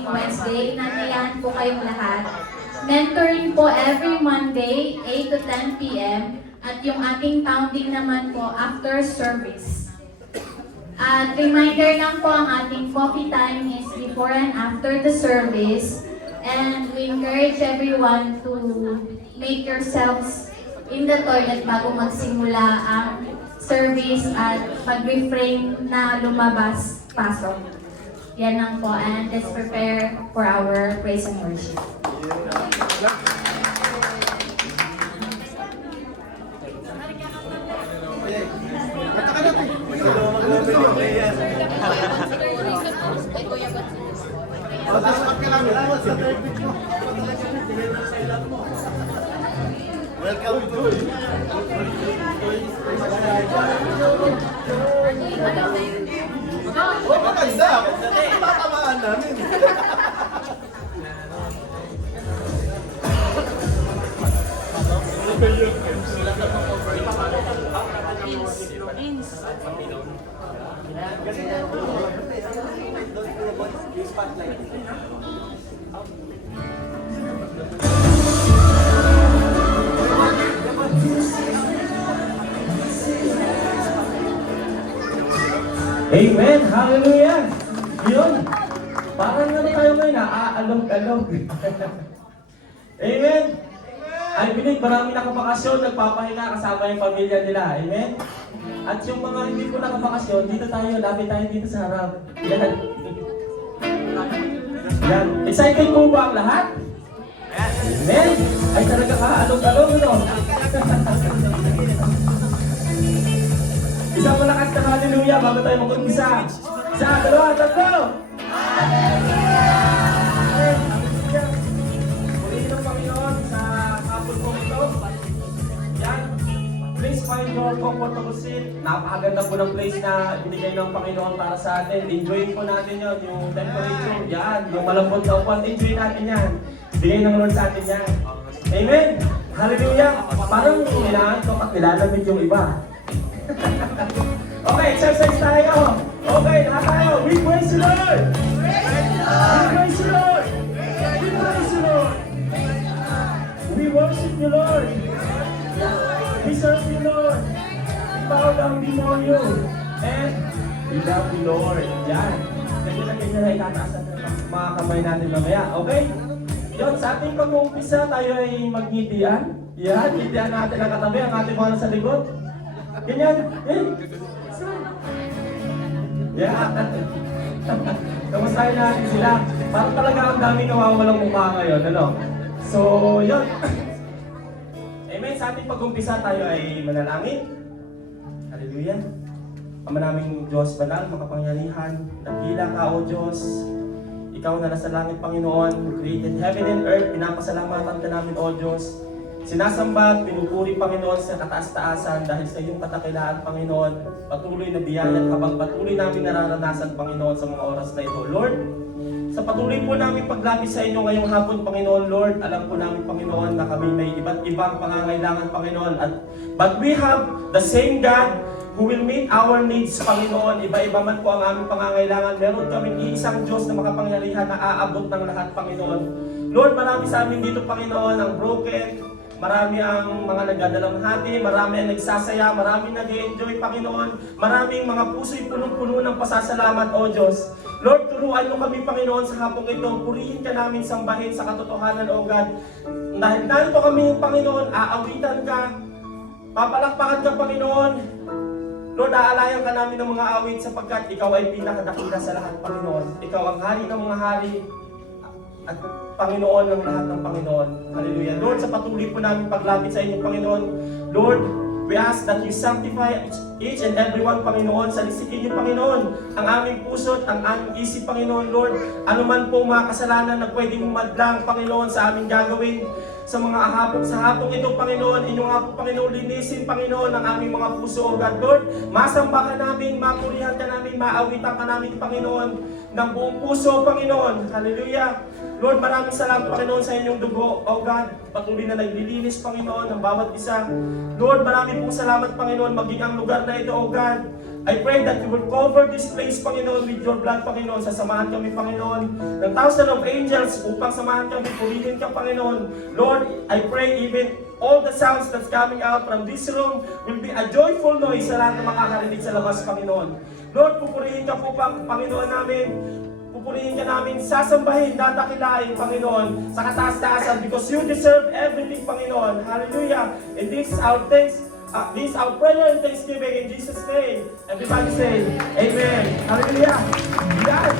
tuwing Wednesday. Nanayahan po kayong lahat. Mentoring po every Monday, 8 to 10 p.m. At yung ating pounding naman po after service. At reminder lang po, ang ating coffee time is before and after the service. And we encourage everyone to make yourselves in the toilet bago magsimula ang service at mag-refrain na lumabas, pasok. Yan lang po, and let's prepare for our praise and worship. Welcome to maganda. Tatamaan namin. Amen! Hallelujah! Yun! Parang ano tayo ngayon, aalog-alog. Amen! I believe marami nakabakasyon, nagpapahinga kasama yung pamilya nila. Amen? At yung mga hindi po nakabakasyon, dito tayo, lapit tayo dito sa harap. Yan. Yan. Excited po ba ang lahat? Amen! Ay talaga aalog-alog, no? Isang malakas na hallelujah bago tayo mag-umpisa. Isa, dalawa, tatlo! Hallelujah! Purihin ng Panginoon sa hapon po ito. Yan. Please find your comfortable seat. Napakaganda po ng place na binigay ng Panginoon para sa atin. Enjoy po natin yun. Yung temperature, yan. Yung malambot na upuan, enjoy natin yan. Bigay ng Lord sa atin yan. Amen! Hallelujah! Parang nilaantok at nilalamig yung iba. Okay, exercise tayo. Okay, lahat tayo. We praise the Lord. We praise the Lord. We praise the Lord. We worship you, Lord. We serve you, Lord. We bow down before you. And we love you, Lord. Yan. Ganyan na ganyan na itataas natin mga kamay natin mamaya. Okay? Yun, sa ating pag-uumpisa tayo ay magngitian. Yan, ngitian natin ang katabi, ang ating mga nasa likod. Ganyan. Eh. Yeah. Kamustahin natin sila. Parang talaga ang daming nawawalang mukha ngayon. Ano? So, yun. Amen. Sa ating pag-umpisa tayo ay manalangin. Hallelujah. Ama naming Diyos banal, makapangyarihan. Dakila ka, O Diyos. Ikaw na nasa langit, Panginoon. Who created heaven and earth. Pinapasalamatan ka namin, O Diyos. Sinasamba at pinupuri, Panginoon, sa kataas-taasan dahil sa iyong katakilaan, Panginoon. Patuloy na biyaya habang patuloy namin nararanasan, Panginoon, sa mga oras na ito. Lord, sa patuloy po namin paglapit sa inyo ngayong hapon, Panginoon, Lord, alam po namin, Panginoon, na kami may iba't ibang pangangailangan, Panginoon. But we have the same God who will meet our needs, Panginoon. Iba-iba man po ang aming pangangailangan. Meron kaming iisang Diyos na makapangyarihan na aabot ng lahat, Panginoon. Lord, marami sa amin dito, Panginoon, ang broken. Marami ang mga nagdadalamhati, marami ang nagsasaya, maraming nag-enjoy, Panginoon. Maraming mga puso'y punong-puno ng pasasalamat, O Diyos. Lord, turuan mo kami, Panginoon, sa hapong ito. Purihin ka namin, sambahin sa katotohanan, O God. Dahil narito kami, Panginoon, aawitan ka, papalakpakan ka, Panginoon. Lord, aalayan ka namin ng mga awit sapagkat ikaw ay pinakadakila sa lahat, Panginoon. Ikaw ang hari ng mga hari at Panginoon ng lahat ng Panginoon. Hallelujah. Lord, sa patuloy po namin paglapit sa inyo, Panginoon, Lord, we ask that you sanctify each and every one, Panginoon. Salisikin niyo, Panginoon, ang aming puso at ang aming isip, Panginoon, Lord. Ano man po mga kasalanan na pwedeng madlang, Panginoon, sa aming gagawin sa mga hapong ito, Panginoon. Inyong nga po, Panginoon, linisin, Panginoon, ang aming mga puso, O God, Lord. Masamba ka namin, mapurihan ka namin, maawitan ka namin, Panginoon, ng buong puso, Panginoon. Hallelujah. Lord, maraming salamat, Panginoon, sa inyong dugo, O God. Patuloy na naglilinis, Panginoon, ng bawat isa. Lord, maraming pong salamat, Panginoon, maging ang lugar na na ito, O God. I pray that you will cover this place, Panginoon, with your blood, Panginoon. Sasamahan kami, Panginoon, ng thousand of angels upang samahan kami, purihin ka, Panginoon. Lord, I pray even all the sounds that's coming out from this room will be a joyful noise sa lahat na makakarinig sa labas, Panginoon. Lord, pupurihin ka po, Panginoon namin. Pupurihin ka namin, sasambahin, dadakilain, Panginoon, sa kataas-taasan because you deserve everything, Panginoon. Hallelujah. And this is our thanks. This is our prayer and thanksgiving in Jesus' name. Everybody say, Amen. Hallelujah. Yan.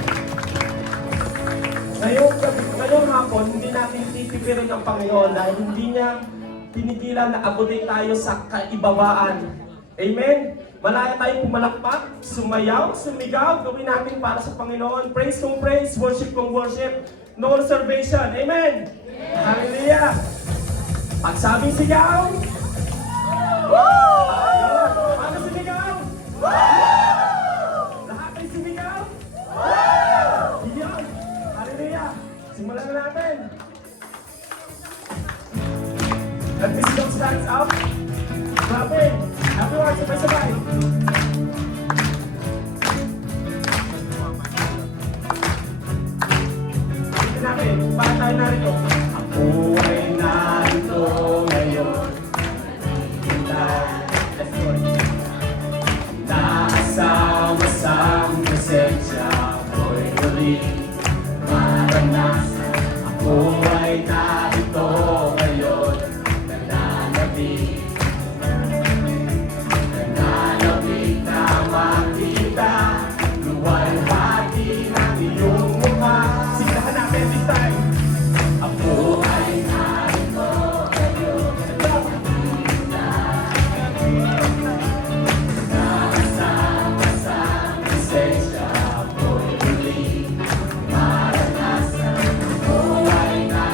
Ngayong hapon, hindi natin titipirin ng Panginoon dahil hindi niya tinigilan na abutin tayo sa kaibabaan. Amen. Malaya tayong pumalakpak, sumayaw, sumigaw, gawin natin para sa Panginoon. Praise kong praise, worship kong worship. No reservation. Amen. Hallelujah. Pagsabing sigaw, woo! Paano sumigaw? Woo! Lahat ay sumigaw? Woo! Iyon! Hallelujah! Simulan na natin! At this song stands up. Clapping! Everyone, sabay-sabay! Dito natin, paano tayo narito? Ako ay narito ngayon. Nakasama sa presensya ko'y muli maranasan. Ako ay narito ngayon, nananabik na makita, luwalhati ng iyong mukha. Siglahan natin this time. Ako ay narito ngayon. Presensya ko'y muli maranasan. Ako ay narito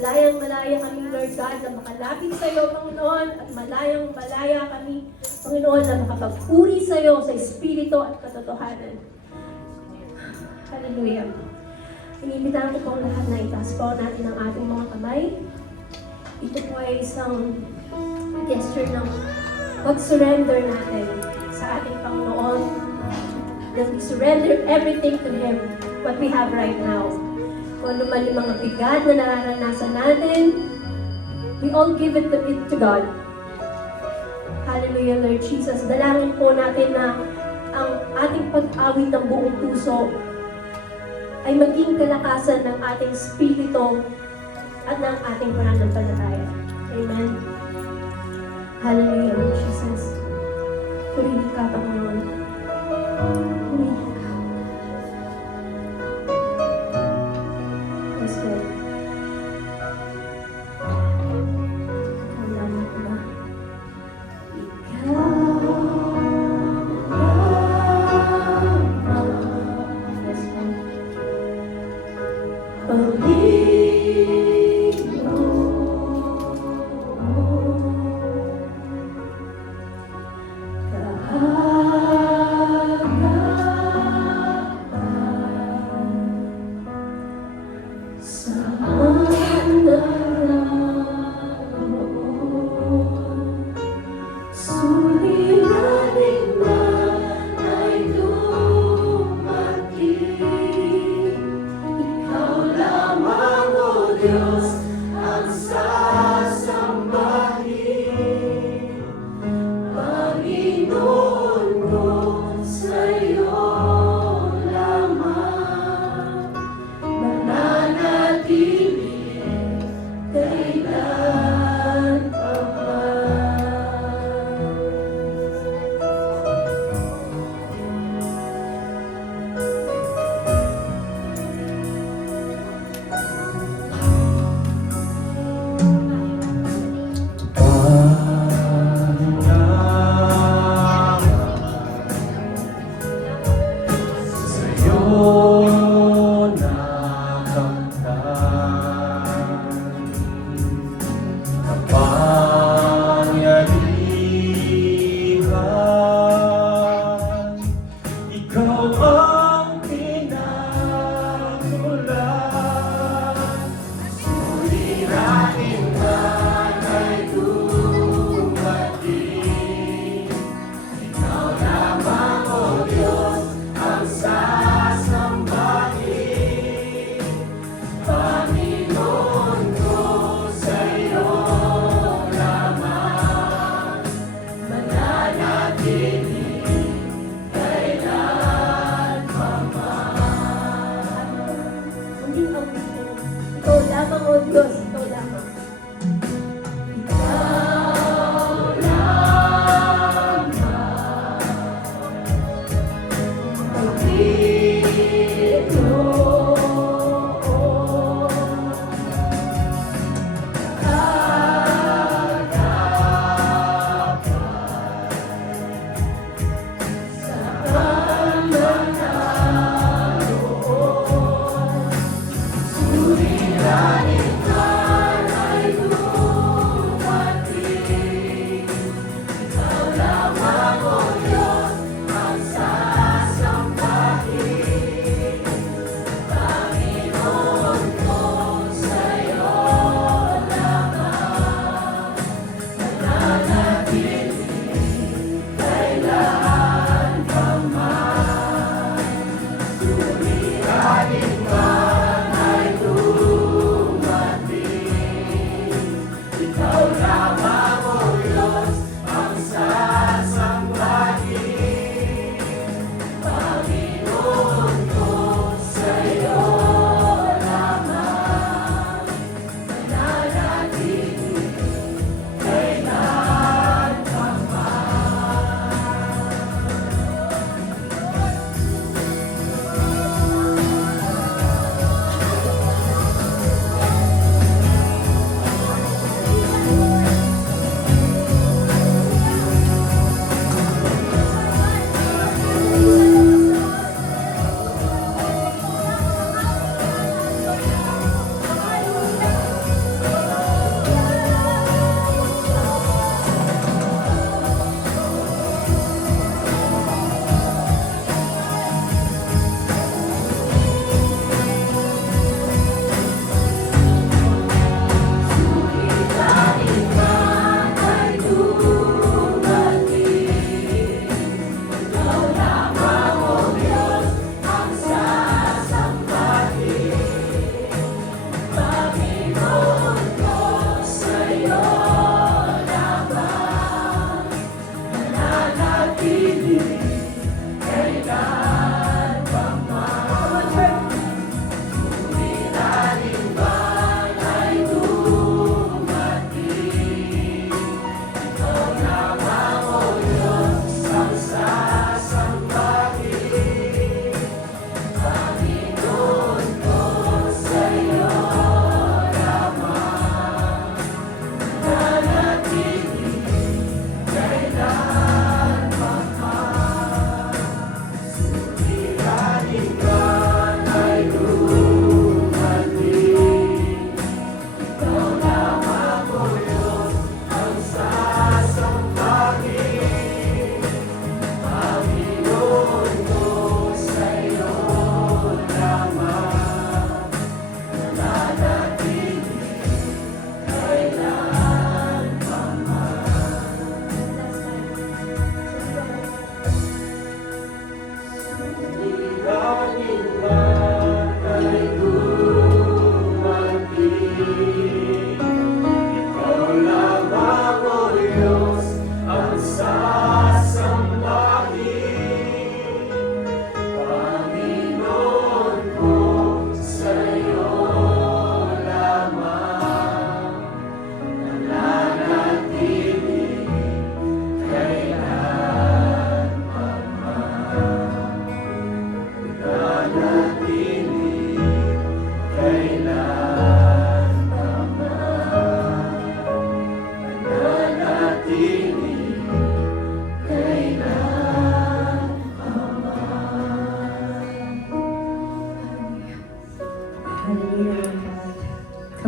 Malayang-malaya kami, Lord God, na makalapit sa iyo, Panginoon, at malayang-malaya kami, Panginoon, na makapag-uri sa iyo sa Espiritu at katotohanan. Hallelujah. Inibitahan ko po ang lahat na itaas po natin ang ating mga kamay. Ito po ay isang gesture ng pag-surrender natin sa ating Panginoon. That we surrender everything to Him, what we have right now. Kung ano man yung mga bigat na nararanasan natin, we all give it to God. Hallelujah, Lord Jesus. Dalangin po natin na ang ating pag-awit ng buong puso ay maging kalakasan ng ating spirito at ng ating pananampalataya. Amen. Hallelujah, Lord Jesus. Purihin ka, Panginoon. Purihin ka. Yes, Lord. Salamat ko ba? Ikaw lamang. Yes, Lord.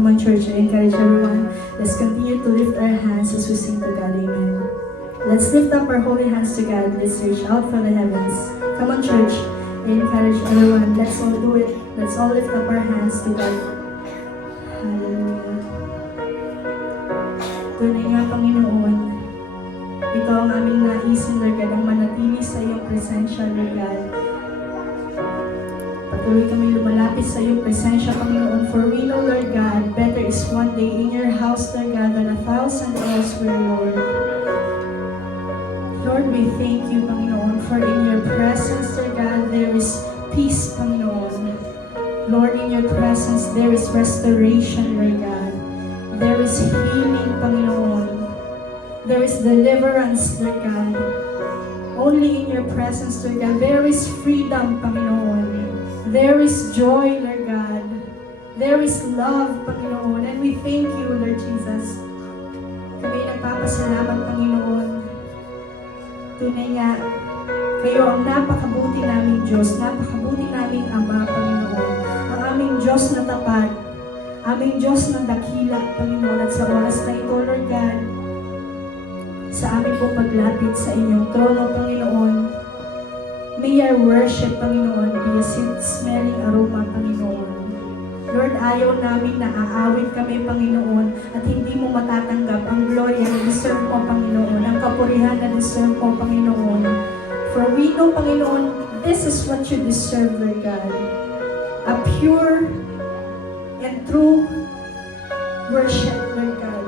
Come on, church, I encourage everyone. Let's continue to lift our hands as we sing to God. Amen. Let's lift up our holy hands to God. Let's reach out for the heavens. Come on, church. I encourage everyone. Let's all do it. Let's all lift up our hands to God. Hallelujah. Tunay nga, Panginoon, ito ang aming naisin, Lord God, ang manatili sa iyong presensya, Lord God. Patuloy kami lumalapit sa iyong presensya, Panginoon, for we know, Lord God, better is one day in your house, Lord God, than 1,000 elsewhere, Lord. Lord, we thank you, Panginoon, for in your presence, Lord God, there is peace, Panginoon. Lord, in your presence, there is restoration, Lord God. There is healing, Panginoon. There is deliverance, Lord God. Only in your presence, Lord God, there is freedom, Panginoon. There is joy, Lord God. There is love, Panginoon. And we thank you, Lord Jesus. Kami nagpapasalamat, Panginoon. Tunay nga, kayo ang napakabuti naming Diyos, napakabuti naming Ama, Panginoon. Ang aming Diyos na tapat, aming Diyos na dakila, Panginoon. At sa oras na ito, Lord God, sa aming pong paglapit sa inyong trono, Panginoon, may our worship, Panginoon, be a sweet-smelling aroma, Panginoon. Lord, ayaw namin na aawit kami, Panginoon, at hindi mo matatanggap ang glory na deserve mo, Panginoon, ang kapurihan na deserve mo, Panginoon. For we know, Panginoon, this is what you deserve, Lord God. A pure and true worship, Lord God.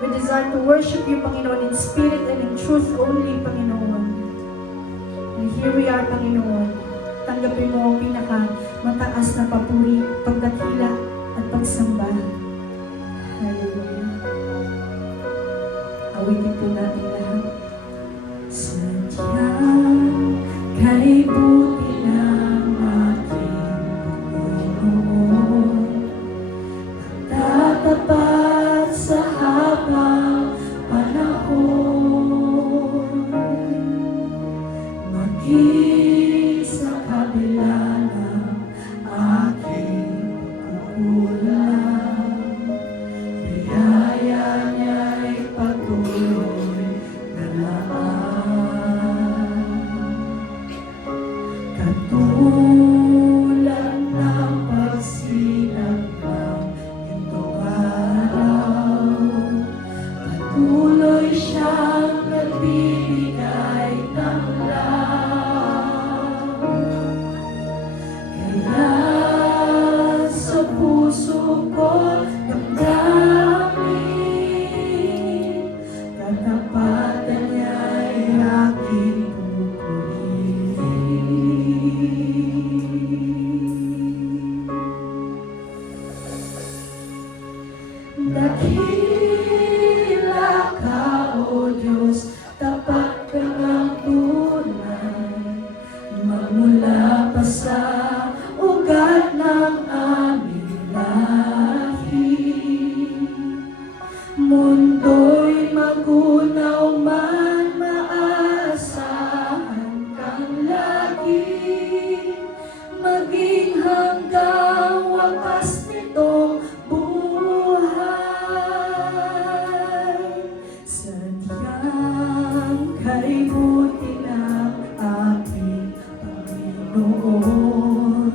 We desire to worship you, Panginoon, in spirit and in truth only, Panginoon. And here we are, Panginoon. Tanggapin mo ang pinaka-mataas na papuri, pagdakila, at pagsamba. Hallelujah. Awitin po natin lahat. Sadyang kay buti ng aking Panginoon, tatapat sa habang panahon, maging sa kabila ng aking pagkulang, biyaya niya'y patuloy na laan. Katulad ng pagsinag ng itong araw, patuloy siyang nagbibigay ng lang. Kaya sa puso ko damdamin, katapatan niya'y aking pupurihin. Dakila ka, O Diyos, tapat ka ng tunay, magmula pa sa ugat ng aming lahi. Mundo'y magunaw man, maaasahan kang lagi, maging hanggang wakas nitong buhay. Sadyang kay buti ng aking Panginoon,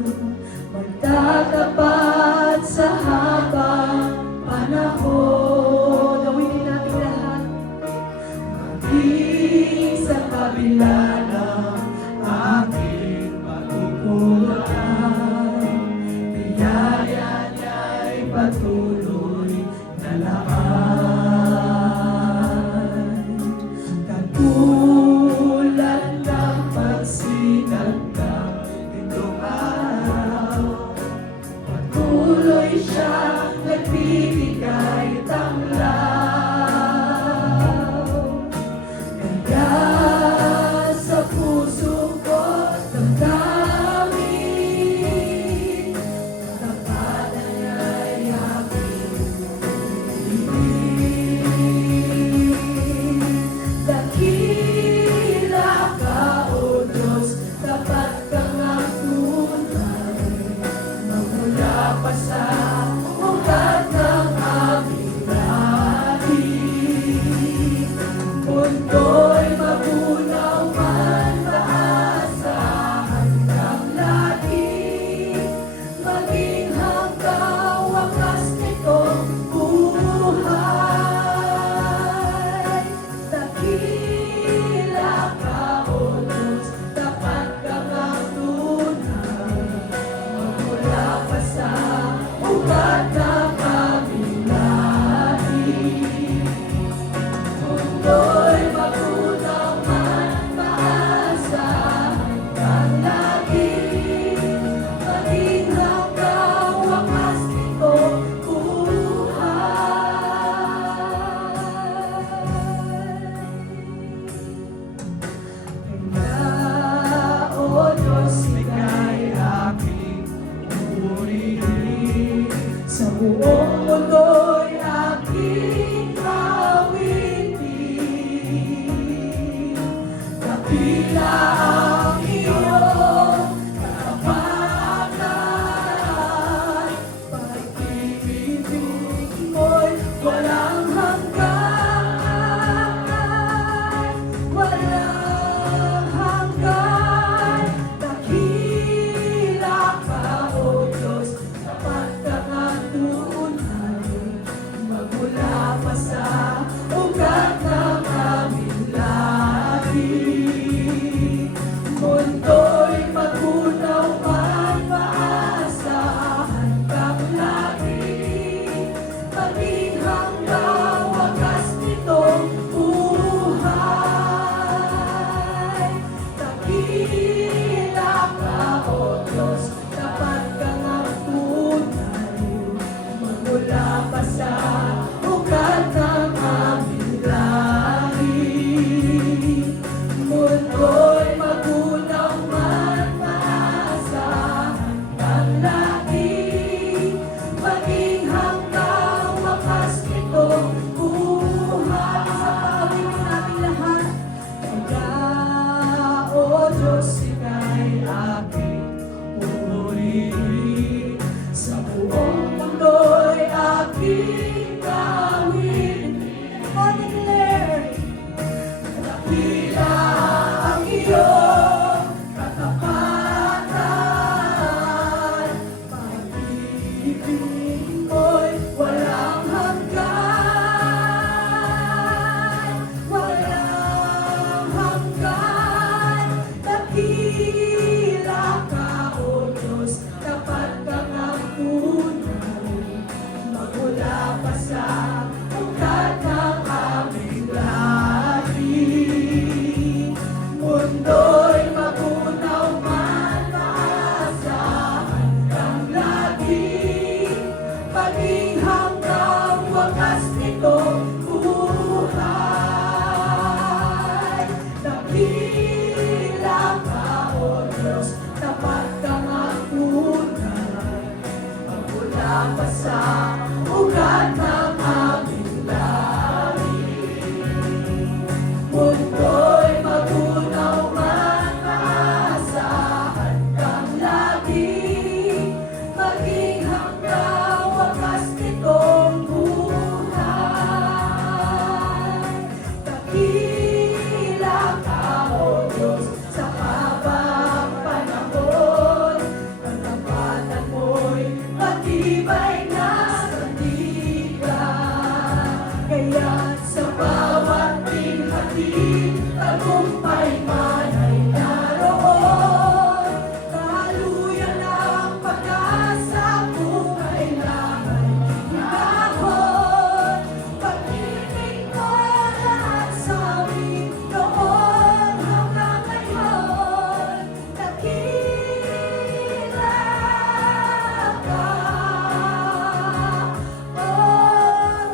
magtatapat sa habang panahon. Awitin natin lahat. Maging sa kabila ng aking Dakila ka, O Diyos, tapat kang ang tunay. Magmula pa sa ugat ng aming lahi. Mundo'y magunaw man, maasahan kang lagi. Maging hanggang wakas nitong buhay. Sa pagawin natin lahat. Kaya, O Diyos, ika'y aking pumuri. Sa buong mundo'y aking gawin. O declare, dakila ang iyong katapatan. Pag-ibig mo'y walang hanggan. Walang hanggan. Dakila ka, O Diyos, tapat kang ang tunay. Magmula pa sa ugat ng aming lahi. Mundo'y magunaw man, maasahan kang lagi. Maging hanggang wakas nitong buhay. Dakila ka, O Diyos, tapat kang ang tunay. Magmula pa sa ugat ng aming lahi. Mundo'y magunaw man, maasahan kang lagi. Maging hanggang wakas nitong buhay. Dakila ka, O Diyos, sa habang panahon. Katapatan mo'y matibay na sandigan. Kaya't sa bawat binhati, tagumpay man ay naroon. Kaluyan ang pag-asa kung kailangan hinahon. Pag-ibig mo lahat sa amin noon hanggang ngayon. Dakila ka, O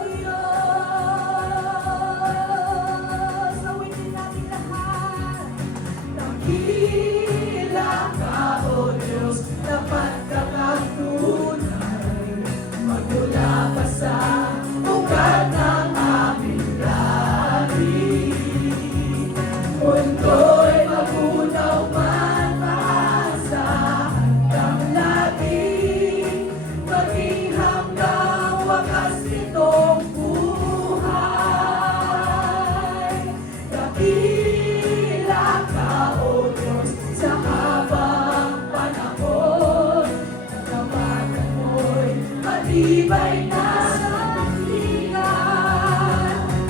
Diyos. Awitin natin lahat. Dakila ka, O Diyos, tapat kang ang tunay. Magmula pa sa ugat ng aming lahi. Mundo'y magunaw man, maasahan kang lagi. Maging hanggang wakas nitong buhay. Dakila ka, O Diyos, sa habang panahon. Katapatan mo'y matibay na sandigan.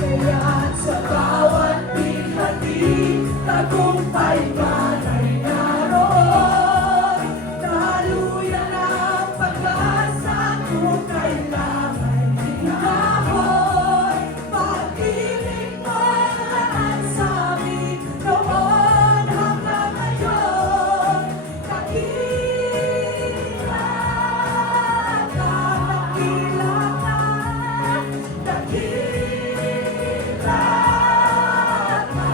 Kaya't sa bawat binhati, tagumpay man ay naroon. Daluyan ang pag-asa kung kailangan hinahon. Pag-ibig mo lahat sa amin noon hanggang ngayon. Dakila ka, dakila ka, dakila ka,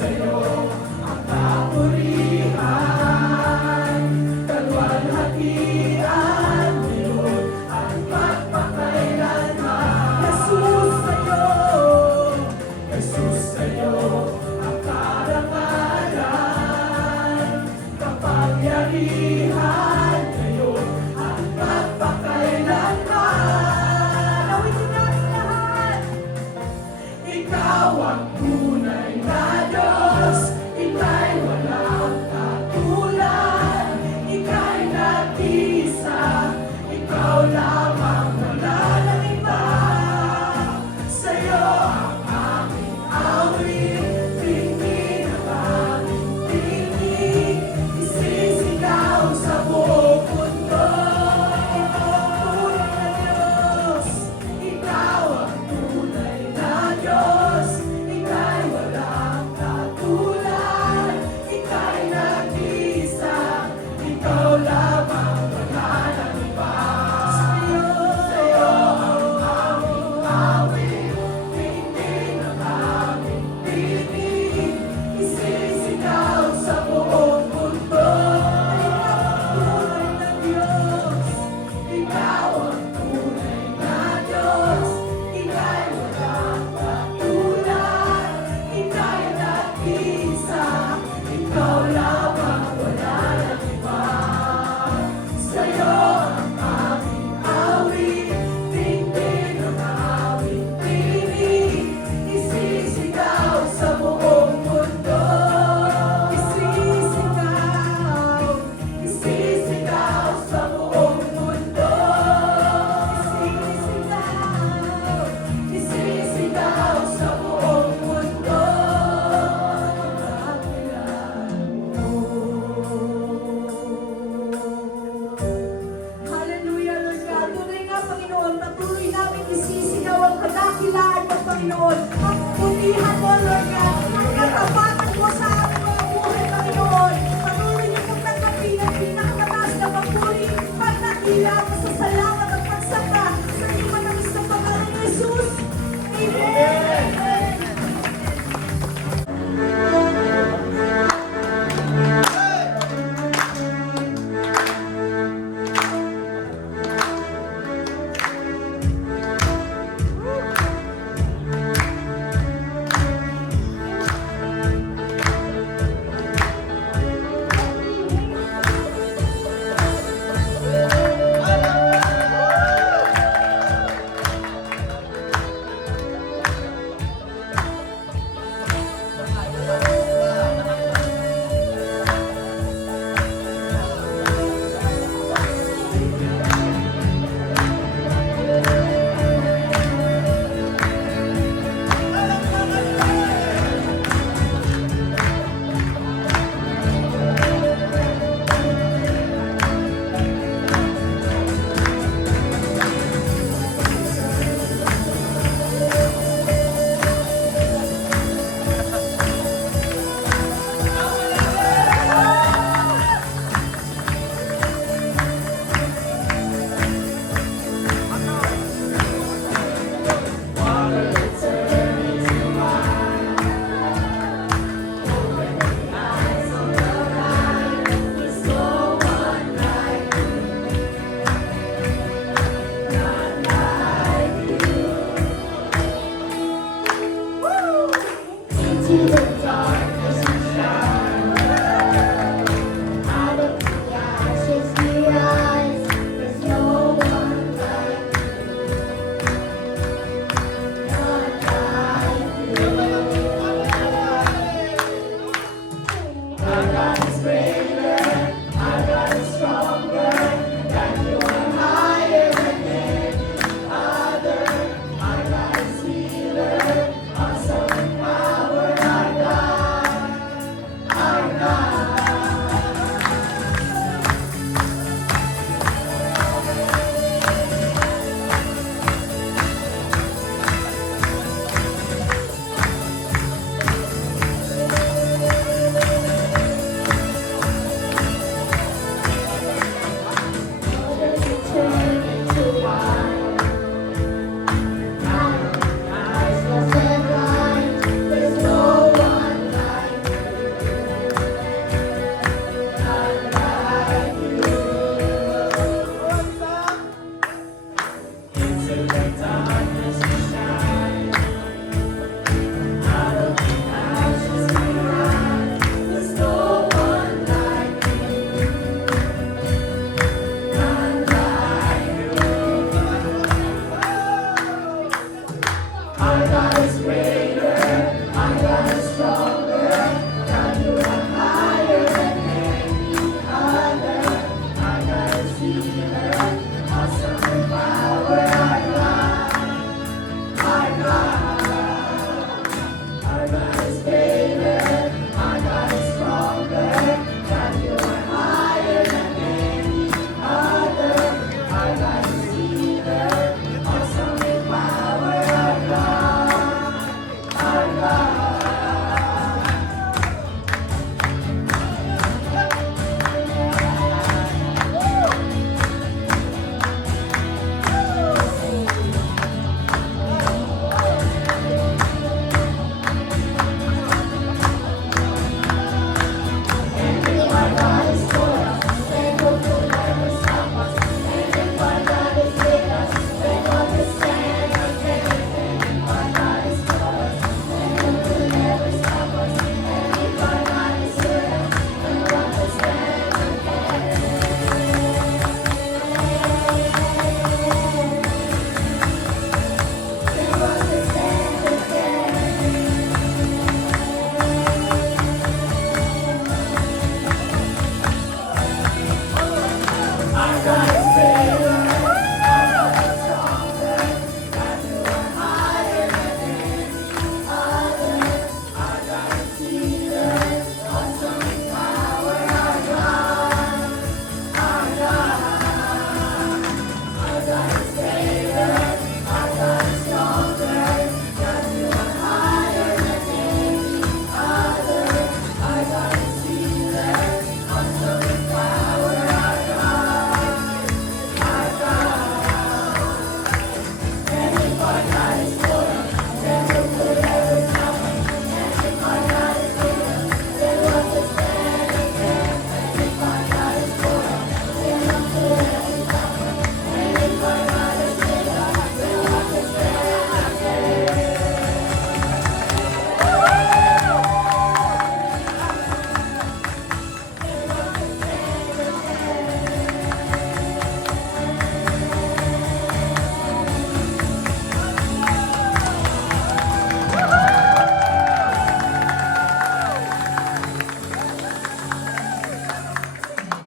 sa'yo ang kapurihan, kalwalhatian. kapangyarihan ngayon at magpakailanman. Nawitin natin lahat. Ikaw ang tunay na Diyos, Ika'y walang katulad, Ika'y nag-isa, Ikaw lamang, wala nang iba. Sa'yo ang aming awit, tingin ang aming tinig, isisigaw sa buong mundo. Ikaw ang tunay na Diyos, Ika'y walang katulad, Ika'y nag-isa, Ikaw lamang, wala nang iba. Sa'yo ang aming awit, tingin ang aming tinig, isisigaw sa buong mundo. Tunay na Diyos, Ikaw ang tunay na Diyos, Ika'y walang katulad, Ika'y nag-isa, Ikaw lamang, wala nang iba. Sa'yo ang aming awit, tingin ang aming tinig, isisigaw sa buong mundo. Isisigaw sa buong mundo. Isisigaw sa buong mundo. Hallelujah, Lord God. Tunay nga, Panginoon, patuloy namin isisigaw ang kadakilaan mo, Panginoon. Ang punihan mo, Lord God. Ang katapatan mo sa aming mga buhay, Panginoon. Patuloy niyo pong tanggapin ang pinakamataas na papuri, pagdakila mo sa